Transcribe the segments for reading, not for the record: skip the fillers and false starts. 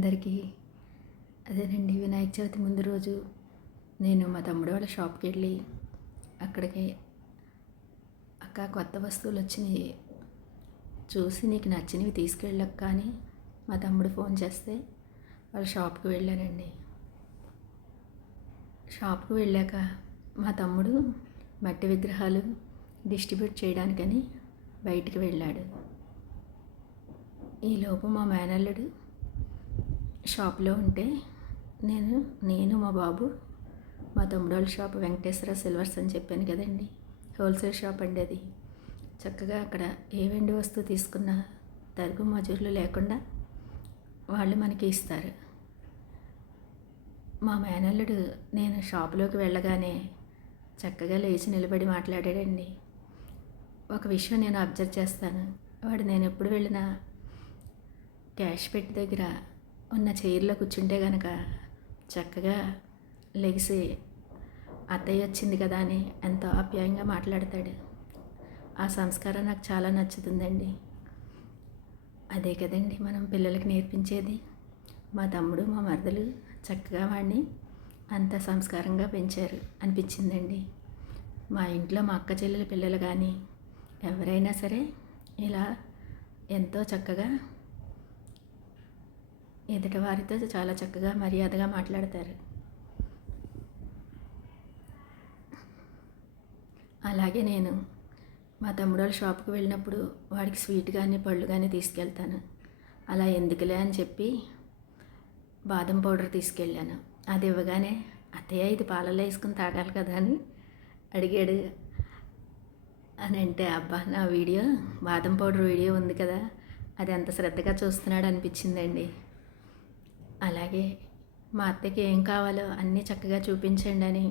అందరికీ అదేనండి. వినాయక చవితి ముందు రోజు నేను మా తమ్ముడు వాళ్ళ షాప్కి వెళ్ళి అక్కడికి అక్క కొత్త వస్తువులు వచ్చినాయి, చూసి నీకు నచ్చినవి తీసుకెళ్ళక్క అని మా తమ్ముడు ఫోన్ చేస్తే వాళ్ళ షాప్కి వెళ్ళానండి. షాప్కి వెళ్ళాక మా తమ్ముడు మట్టి విగ్రహాలు డిస్ట్రిబ్యూట్ చేయడానికని బయటికి వెళ్ళాడు. ఈలోపు మా మేనల్లుడు షాప్లో ఉంటే నేను మా బాబు మా తమ్ముడు వాళ్ళ షాప్ వెంకటేశ్వర సిల్వర్స్ అని చెప్పాను కదండి, హోల్సేల్ షాప్ అండి అది. చక్కగా అక్కడ ఏ వెండి వస్తువు తీసుకున్నా తరుగు మజూర్లు లేకుండా వాళ్ళు మనకి ఇస్తారు. మా మేనల్లుడు నేను షాపులోకి వెళ్ళగానే చక్కగా లేచి నిలబడి మాట్లాడాడండి. ఒక విషయం నేను అబ్జర్వ్ చేస్తాను, వాడు నేను ఎప్పుడు వెళ్ళినా క్యాష్ పెట్టి దగ్గర ఉన్న చైర్లో కూర్చుంటే కనుక చక్కగా లెగిసి అత్తయ్య వచ్చింది కదా అని ఎంతో ఆప్యాయంగా మాట్లాడతాడు. ఆ సంస్కారం నాకు చాలా నచ్చుతుందండి. అదే కదండి మనం పిల్లలకి నేర్పించేది. మా తమ్ముడు మా మరదలు చక్కగా వాడిని అంత సంస్కారంగా పెంచారు అనిపించిందండి. మా ఇంట్లో మా అక్క చెల్లెల పిల్లలు కానీ ఎవరైనా సరే ఇలా ఎంతో చక్కగా ఎదుటి వారితో చాలా చక్కగా మర్యాదగా మాట్లాడతారు. అలాగే నేను మా తమ్ముడు వాళ్ళ షాప్కి వెళ్ళినప్పుడు వాడికి స్వీట్ కానీ పళ్ళు కానీ తీసుకెళ్తాను. అలా ఎందుకులే అని చెప్పి బాదం పౌడర్ తీసుకెళ్ళాను. అది ఇవ్వగానే అత్తయ్య ఇది పాలల్లో వేసుకుని తాగాలి కదా అని అడిగాడు. అని అంటే అబ్బా నా వీడియో బాదం పౌడర్ వీడియో ఉంది కదా, అది ఎంత శ్రద్ధగా చూస్తున్నాడు అనిపించిందండి. అలాగే మా అత్తయ్యకి ఏం కావాలో అన్నీ చక్కగా చూపించండి అని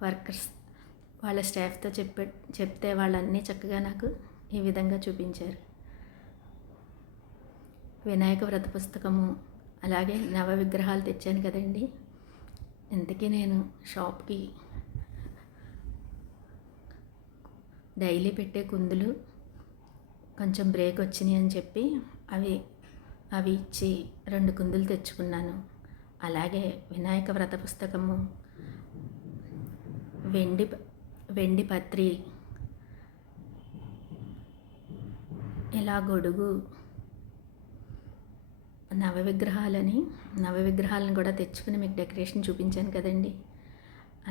వర్కర్స్ వాళ్ళ స్టాఫ్తో చెప్తే వాళ్ళన్నీ చక్కగా నాకు ఈ విధంగా చూపించారు. వినాయక వ్రత పుస్తకము అలాగే నవ విగ్రహాలు తెచ్చాను కదండి. ఇంతకీ నేను షాప్కి డైలీ పెట్టే కుందులు కొంచెం బ్రేక్ వచ్చినాయి అని చెప్పి అవి ఇచ్చి 2 కుందులు తెచ్చుకున్నాను. అలాగే వినాయక వ్రత పుస్తకము, వెండి పత్రి, ఇలా గొడుగు, నవవిగ్రహాలను కూడా తెచ్చుకుని మీకు డెకరేషన్ చూపించాను కదండి.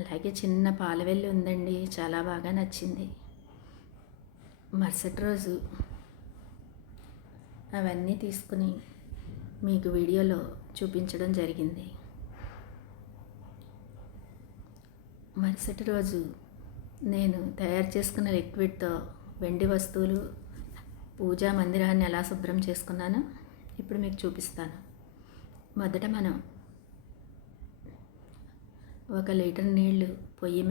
అలాగే చిన్న పాలవెల్లి ఉందండి, చాలా బాగా నచ్చింది. మరుసటి రోజు అవన్నీ తీసుకుని మీకు వీడియోలో చూపించడం జరిగింది. మరుసటి రోజు నేను తయారు చేసుకున్న లిక్విడ్తో వెండి వస్తువులు పూజా మందిరాన్ని ఎలా శుభ్రం చేసుకున్నానో ఇప్పుడు మీకు చూపిస్తాను. మొదట మనం 1 లీటర్ నీళ్లు పొయ్యి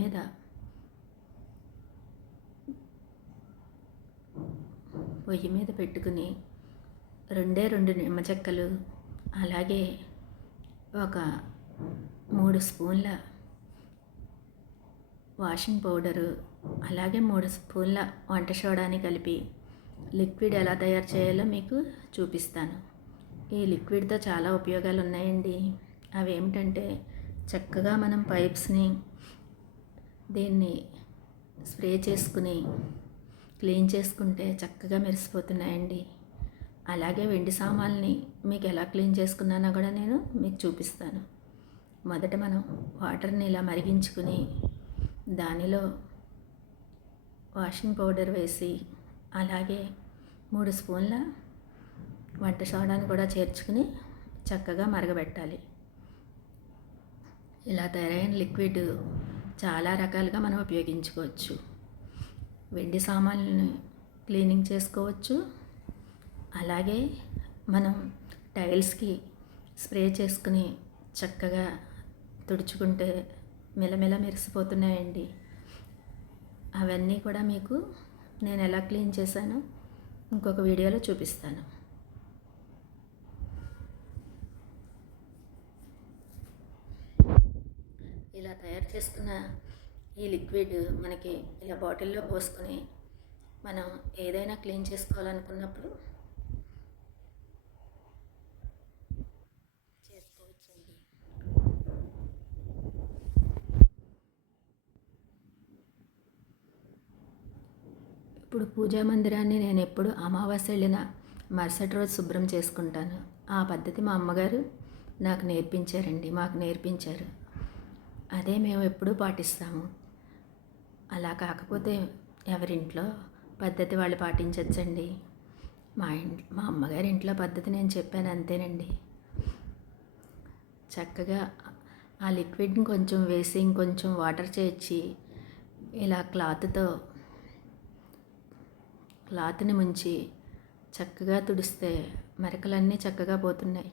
మీద పెట్టుకుని 2 నిమ్మ చెక్కలు, అలాగే ఒక 3 స్పూన్ల వాషింగ్ పౌడరు, అలాగే 3 స్పూన్ల వంట సోడాని కలిపి లిక్విడ్ ఎలా తయారు చేయాలో మీకు చూపిస్తాను. ఈ లిక్విడ్తో చాలా ఉపయోగాలు ఉన్నాయండి. అవి ఏమిటంటే చక్కగా మనం పైప్స్ని దీన్ని స్ప్రే చేసుకుని క్లీన్ చేసుకుంటే చక్కగా మెరిసిపోతున్నాయండి. అలాగే వెండి సామాన్ని మీకు ఎలా క్లీన్ చేసుకున్నానో కూడా నేను మీకు చూపిస్తాను. మొదట మనం వాటర్ని ఇలా మరిగించుకుని దానిలో వాషింగ్ పౌడర్ వేసి అలాగే 3 స్పూన్ల వంట సోడాను కూడా చేర్చుకుని చక్కగా మరగబెట్టాలి. ఇలా తయారైన లిక్విడ్ చాలా రకాలుగా మనం ఉపయోగించుకోవచ్చు. వెండి సామాన్లను క్లీనింగ్ చేసుకోవచ్చు, అలాగే మనం టైల్స్కి స్ప్రే చేసుకుని చక్కగా తుడుచుకుంటే మెలమెల మెరిసిపోతున్నాయండి. అవన్నీ కూడా మీకు నేను ఎలా క్లీన్ చేశానో ఇంకొక వీడియోలో చూపిస్తాను. ఇలా తయారు చేసుకున్న ఈ లిక్విడ్ మనకి ఇలా బాటిల్లో పోసుకొని మనం ఏదైనా క్లీన్ చేసుకోవాలనుకున్నప్పుడు ఇప్పుడు పూజా మందిరాన్ని నేను ఎప్పుడు అమావాస్య వెళ్ళిన మరుసటి రోజు శుభ్రం చేసుకుంటాను. ఆ పద్ధతి మా అమ్మగారు నాకు నేర్పించారండి, మాకు నేర్పించారు. అదే మేము ఎప్పుడూ పాటిస్తాము. అలా కాకపోతే ఎవరింట్లో పద్ధతి వాళ్ళు పాటించవచ్చండి. మా అమ్మగారి ఇంట్లో పద్ధతి నేను చెప్పాను అంతేనండి. చక్కగా ఆ లిక్విడ్ని కొంచెం వేసి ఇంకొంచెం వాటర్ చేర్చి ఇలా క్లాత్ని ముంచి చక్కగా తుడిస్తే మరకలన్నీ చక్కగా పోతున్నాయి.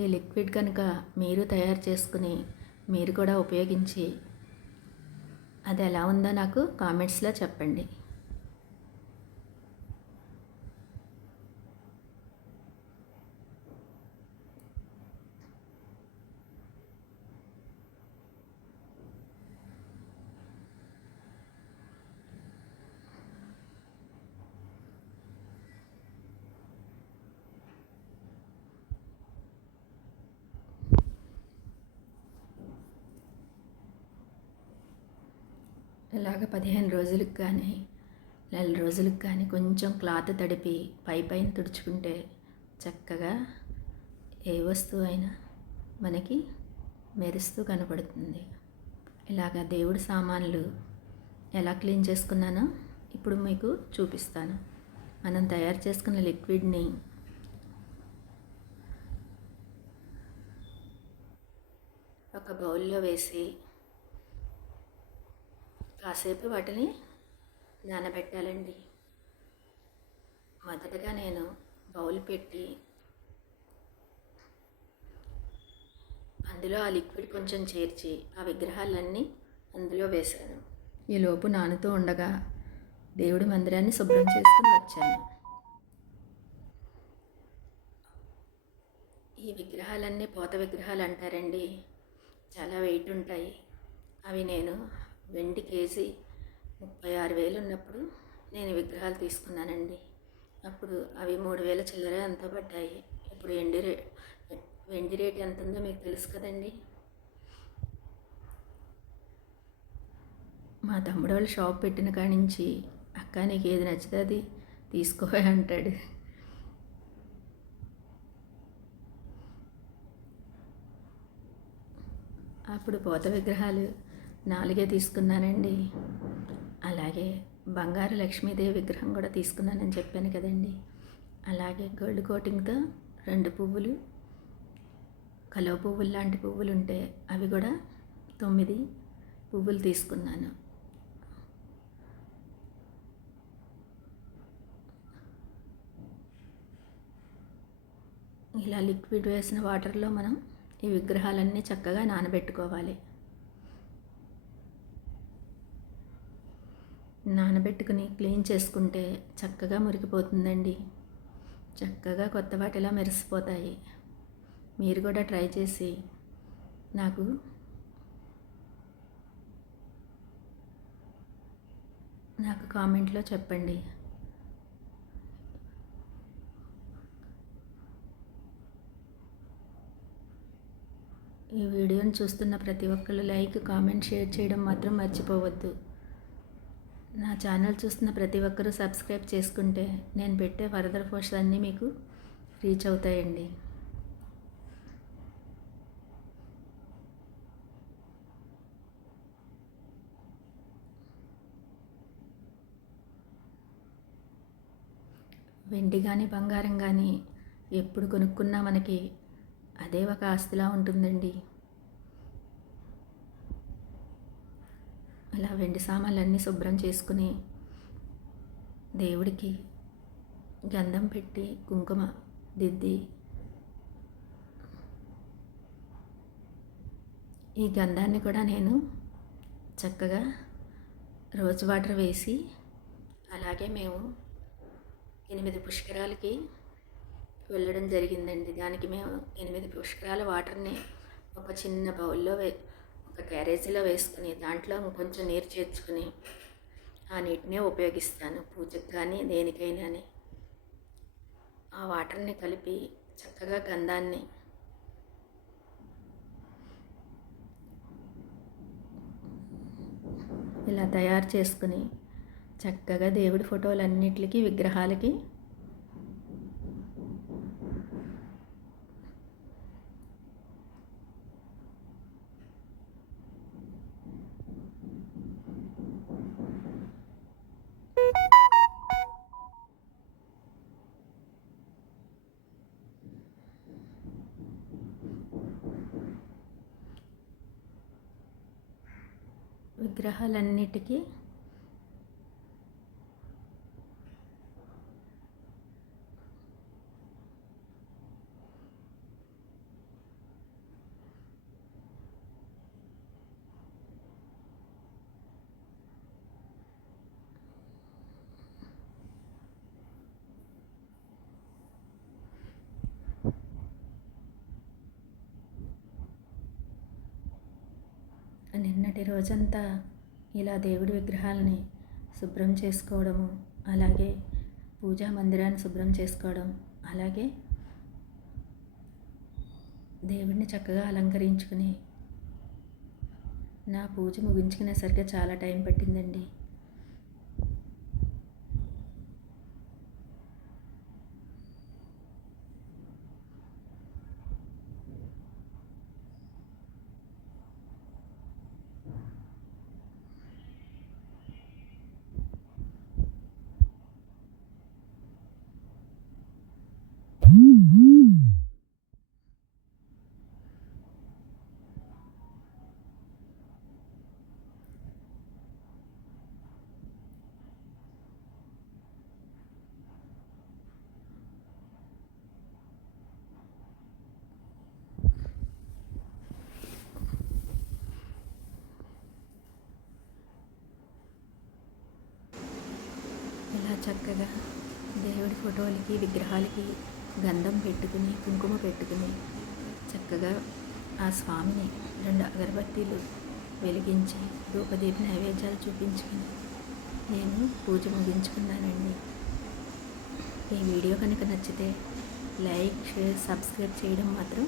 ఈ లిక్విడ్ కనుక మీరు తయారు చేసుకుని మీరు కూడా ఉపయోగించి అది ఎలా ఉందో నాకు కామెంట్స్లో చెప్పండి. ఇలాగ 15 రోజులకు కానీ నెల రోజులకు కానీ కొంచెం క్లాత్ తడిపి పైన తుడుచుకుంటే చక్కగా ఏ వస్తువు అయినా మనకి మెరుస్తూ కనపడుతుంది. ఇలాగ దేవుడి సామాన్లు ఎలా క్లీన్ చేసుకున్నానో ఇప్పుడు మీకు చూపిస్తాను. మనం తయారు చేసుకున్న లిక్విడ్ని ఒక బౌల్లో వేసి కాసేపు వాటిని నానబెట్టాలండి. మొదటగా నేను బౌల్ పెట్టి అందులో ఆ లిక్విడ్ కొంచెం చేర్చి ఆ విగ్రహాలన్నీ అందులో వేశాను. ఈలోపు నానుతూ ఉండగా దేవుడి మందిరాన్ని శుభ్రం చేసుకుని వచ్చాను. ఈ విగ్రహాలన్నీ పోత విగ్రహాలు అంటారండి. చాలా వెయిట్ ఉంటాయి. అవి నేను వెండి కేజీ 36,000 ఉన్నప్పుడు నేను విగ్రహాలు తీసుకున్నానండి. అప్పుడు అవి 3,000 చిల్లర ఎంతో పడ్డాయి. ఇప్పుడు వెండి రేట్ ఎంత ఉందో మీకు తెలుసు కదండి. మా తమ్ముడు వాళ్ళు షాప్ పెట్టిన కాడి నుంచి అక్క నీకు ఏది నచ్చితే అది తీసుకోవే అంటాడు. అప్పుడు పోత విగ్రహాలు 4 తీసుకున్నానండి. అలాగే బంగారు లక్ష్మీదేవి విగ్రహం కూడా తీసుకున్నానని చెప్పాను కదండి. అలాగే గోల్డ్ కోటింగ్తో 2 పువ్వులు, కలువ పువ్వులు లాంటి పువ్వులు ఉంటే అవి కూడా 9 పువ్వులు తీసుకున్నాను. ఇలా లిక్విడ్ వేసిన వాటర్లో మనం ఈ విగ్రహాలన్నీ చక్కగా నానబెట్టుకోవాలి. నానబెట్టుకుని క్లీన్ చేసుకుంటే చక్కగా మురికిపోతుందండి. చక్కగా కొత్త వాటిలా మెరిసిపోతాయి. మీరు కూడా ట్రై చేసి నాకు కామెంట్లో చెప్పండి. ఈ వీడియోని చూస్తున్న ప్రతి ఒక్కళ్ళు లైక్, కామెంట్, షేర్ చేయడం మాత్రం మర్చిపోవద్దు. నా ఛానల్ చూస్తున్న ప్రతి ఒక్కరూ సబ్స్క్రైబ్ చేసుకుంటే నేను పెట్టే ఫర్దర్ పోస్ట్స్ అన్నీ మీకు రీచ్ అవుతాయండి. వెండి కానీ బంగారం కానీ ఎప్పుడు కొనుక్కున్నా మనకి అదే ఒక ఆస్తిలా ఉంటుందండి. ఇలా వెండి సామాన్లన్నీ శుభ్రం చేసుకుని దేవుడికి గంధం పెట్టి కుంకుమ దిద్ది ఈ గంధాన్ని కూడా నేను చక్కగా రోజ్ వాటర్ వేసి అలాగే మేము 8 పుష్కరాలకి వెళ్ళడం జరిగిందండి. దానికి మేము 8 పుష్కరాల వాటర్ని ఒక చిన్న బౌల్లో ఒక క్యారేజీలో వేసుకుని దాంట్లో కొంచెం నీరు చేర్చుకుని ఆ నీటినే ఉపయోగిస్తాను పూజకు కానీ దేనికైనా. ఆ వాటర్ని కలిపి చక్కగా గంధాన్ని ఇలా తయారు చేసుకుని చక్కగా దేవుడి ఫోటోలన్నిటికీ విగ్రహాలకి విగ్రహాలన్నిటికీ నిన్నటి రోజంతా ఇలా దేవుడి విగ్రహాలని శుభ్రం చేసుకోవడము, అలాగే పూజా మందిరాన్ని శుభ్రం చేసుకోవడం, అలాగే దేవుడిని చక్కగా అలంకరించుకుని నా పూజ ముగించుకునేసరికి చాలా టైం పట్టిందండి. ఇలా చక్కగా దేవుడి ఫోటోలకి విగ్రహాలకి గంధం పెట్టుకుని కుంకుమ పెట్టుకుని చక్కగా ఆ స్వామిని 2 అగరబత్తీలు వెలిగించి ధూపదీప నైవేద్యాలు చూపించుకుని నేను పూజ ముగించుకున్నానండి. ఈ వీడియో కనుక నచ్చితే లైక్, షేర్, సబ్స్క్రైబ్ చేయడం మాత్రం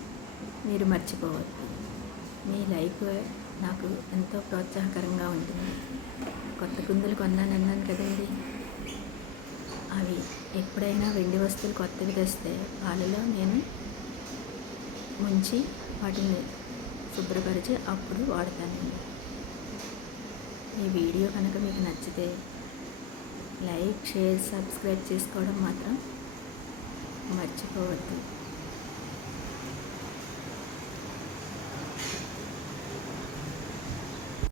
మీరు మర్చిపోవద్దు. మీ లైక్ నాకు ఎంతో ప్రోత్సాహకరంగా ఉంటుంది. కొత్త కుందులు కొన్నానన్నాను కదండి, అవి ఎప్పుడైనా వెండి వస్తువులు కొత్తవి తెస్తే వాళ్ళలో నేను ముంచి వాటిని శుభ్రపరిచి అప్పుడు వాడతానండి. ఈ వీడియో కనుక మీకు నచ్చితే లైక్, షేర్, సబ్స్క్రైబ్ చేసుకోవడం మాత్రం మర్చిపోవద్దు.